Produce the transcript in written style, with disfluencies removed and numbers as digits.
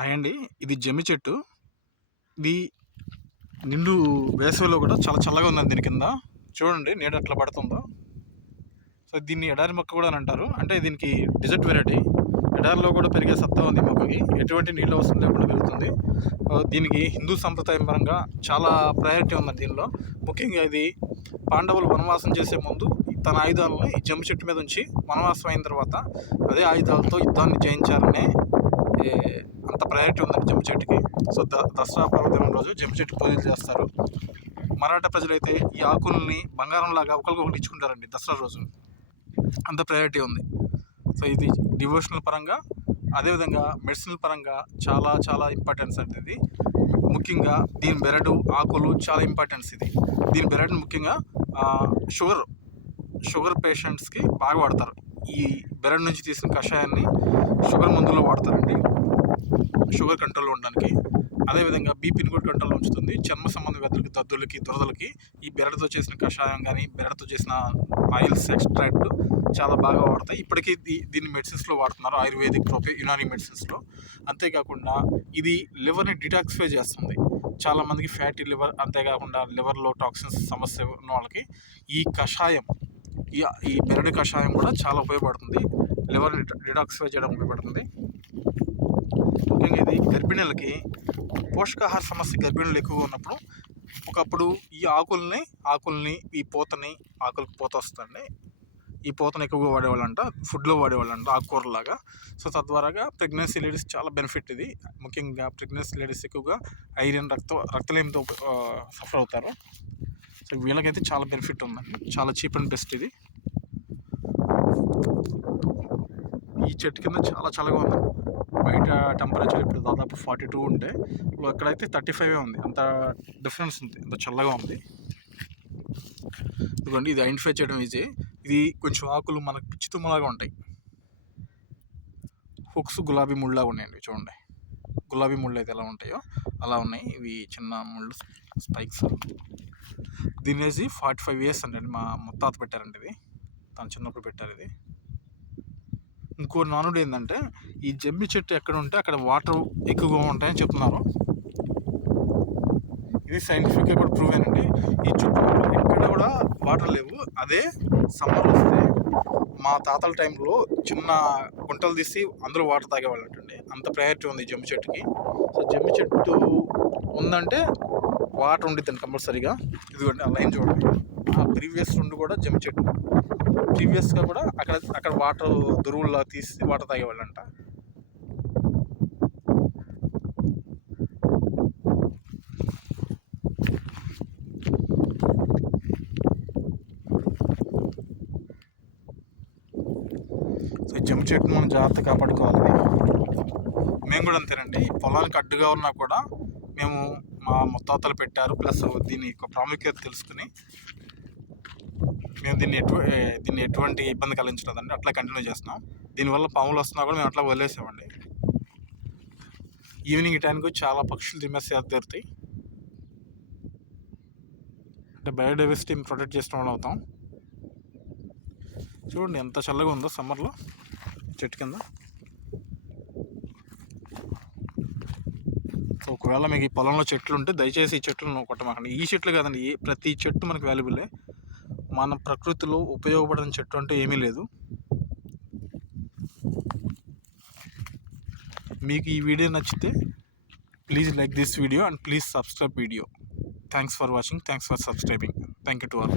అండి, ఇది జమ్మి చెట్టు. ఇది నిండు వేసవిలో కూడా చాలా చల్లగా ఉందండి. దీని కింద చూడండి నీడ ఎట్లా పడుతుందో. సో దీన్ని ఎడారి మొక్క కూడా అని అంటారు. అంటే దీనికి డిజర్ట్ వెరైటీ. ఎడారిలో కూడా పెరిగే సత్తా ఉంది మొక్కకి. ఎటువంటి నీళ్ళు అవసరం లేకుండా పెరుగుతుంది. దీనికి హిందూ సంప్రదాయం పరంగా చాలా ప్రయారిటీ ఉందండి దీనిలో. ముఖ్యంగా ఇది పాండవులు వనవాసం చేసే ముందు తన ఆయుధాలను ఈ జమ్మి చెట్టు మీద ఉంచి వనవాసం అయిన తర్వాత అదే ఆయుధాలతో యుద్ధాన్ని జయించారనే అంత ప్రయారిటీ ఉందండి జమ్మి చెట్టుకి. సో దసరా పర్వదినం రోజు జమ్మి చెట్టు పూజలు చేస్తారు. మరాఠా ప్రజలైతే ఈ ఆకుల్ని బంగారంలాగా ఒకరికొకరు ఇచ్చుకుంటారండి దసరా రోజు. అంత ప్రయారిటీ ఉంది. సో ఇది డివోషనల్ పరంగా, అదేవిధంగా మెడిసినల్ పరంగా చాలా చాలా ఇంపార్టెన్స్ అండి ఇది. ముఖ్యంగా దీని బెరడు ఆకులు చాలా ఇంపార్టెన్స్ ఇది. దీని బెరడు ముఖ్యంగా షుగర్ పేషెంట్స్కి బాగా వాడతారు. ఈ బెరడు నుంచి తీసిన కషాయాన్ని షుగర్ మందులో వాడతారండి, షుగర్ కంట్రోల్లో ఉండడానికి. అదేవిధంగా బీపీని కూడా కంట్రోల్లో ఉంచుతుంది. చర్మ సంబంధ వ్యాధులకి, దద్దులకి, దురదలకి ఈ బెరడుతో చేసిన కషాయం కానీ బెరడుతో చేసిన ఆయిల్స్ ఎక్స్ట్రాక్ట్ చాలా బాగా వాడతాయి. ఇప్పటికీ దీన్ని మెడిసిన్స్లో వాడుతున్నారు, ఆయుర్వేదిక్ యునాని మెడిసిన్స్లో. అంతేకాకుండా ఇది లివర్ని డిటాక్సిఫై చేస్తుంది. చాలామందికి ఫ్యాటీ లివర్, అంతేకాకుండా లివర్లో టాక్సిన్స్ సమస్య ఉన్న వాళ్ళకి ఈ కషాయం, ఈ బెరడు కషాయం కూడా చాలా ఉపయోగపడుతుంది. లివర్ని డిటాక్సిఫై చేయడం ఉపయోగపడుతుంది. ముఖ్యంగా ఇది గర్భిణీలకి పోషకాహార సమస్య గర్భిణీలు ఎక్కువగా ఉన్నప్పుడు ఒకప్పుడు ఈ ఆకుల్ని ఈ పూతని, ఆకులకు పూత వస్తుందండి, ఈ పూతను ఎక్కువగా వాడేవాళ్ళంట, ఫుడ్లో వాడేవాళ్ళంట ఆకుకూరలాగా. సో తద్వారాగా ప్రెగ్నెన్సీ లేడీస్ చాలా బెనిఫిట్ ఇది. ముఖ్యంగా ప్రెగ్నెన్సీ లేడీస్ ఎక్కువగా ఐరన్ రక్తలేమితో సఫర్ అవుతారు. సో వీళ్ళకైతే చాలా బెనిఫిట్ ఉందండి. చాలా చీప్ అండ్ బెస్ట్ ఇది. ఈ చెట్టు కింద చాలా చల్లగా ఉంది. బయట టెంపరేచర్ ఇప్పుడు దాదాపు 42 ఉంటే ఇక్కడైతే 35 ఉంది. అంత డిఫరెన్స్ ఉంది, అంత చల్లగా ఉంది. ఇదిగోండి, ఇది ఐడెంటిఫై చేయడం ఈజీ. ఇది కొంచెం ఆకులు మనకు పిచ్చి తుమ్మలాగా ఉంటాయి. హుక్స్ గులాబీ ముళ్ళలాగా ఉన్నాయండి, చూడండి. గులాబీ ముళ్ళు అయితే ఎలా ఉంటాయో అలా ఉన్నాయి. ఇవి చిన్న ముళ్ళు, స్పైక్స్. దీని వేసి 45 years అండి. మా ముత్తాత పెట్టారండి ఇది, తను చిన్నప్పుడు పెట్టారు ఇది. ఇంకో నానుడు ఏంటంటే, ఈ జమ్మి చెట్టు ఎక్కడ ఉంటే అక్కడ వాటర్ ఎక్కువగా ఉంటాయని చెప్తున్నారు. ఇది సైంటిఫిక్గా కూడా ప్రూవ్ అయినండి. ఈ చుట్టుపక్కల ఎక్కడ కూడా వాటర్ లేవు. అదే సమ్మర్ వస్తే మా తాతల టైంలో చిన్న గుంటలు తీసి అందులో వాటర్ తాగేవాళ్ళంటండి. అంత ప్రయారిటీ ఉంది జమ్మి చెట్టుకి. సో జమ్మి చెట్టు ఉందంటే వాటర్ ఉండిద్దండి కంపల్సరీగా. ఇదిగోండి ఆ లైన్ చూడండి, ఆ ప్రీవియస్ నుండి కూడా జమ్మి చెట్టు. ప్రీవియస్గా కూడా అక్కడ వాటర్ దొరువుల్లో తీసి వాటర్ తాగేవాళ్ళంట. సో జమ్మి చెట్టును మనం జాగ్రత్త కాపాడుకోవాలి. మేము కూడా అంతేనండి. పొలానికి అడ్డుగా ఉన్నా కూడా మేము మా ముత్తాతలు పెట్టారు, ప్లస్ దీని యొక్క ప్రాముఖ్యత తెలుసుకుని మేము దీన్ని ఎటువంటి ఇబ్బంది కలిగించలేదండి, అట్లా కంటిన్యూ చేస్తున్నాం. దీనివల్ల పాములు వస్తున్నా కూడా మేము అట్లా వదిలేసామండి. ఈవినింగ్ టైంకి చాలా పక్షులు తిమ్మేసి తీరుతాయి. అంటే బయోడైవర్సిటీని ప్రొటెక్ట్ చేసిన వాళ్ళు అవుతాం. చూడండి ఎంత చల్లగా ఉందో సమ్మర్లో చెట్టు కింద. సో ఒకవేళ మీకు ఈ పొలంలో చెట్లు ఉంటే దయచేసి ఈ చెట్లను కొట్టమాకండి. ఈ చెట్లు కాదండి, ప్రతి చెట్టు మనకు వాల్యుబులే. మన ప్రకృతిలో ఉపయోగపడిన చెట్టు అంటే ఏమీ లేదు. మీకు ఈ వీడియో నచ్చితే please like this video and please subscribe video. Thanks for watching, thanks for subscribing. Thank you to all.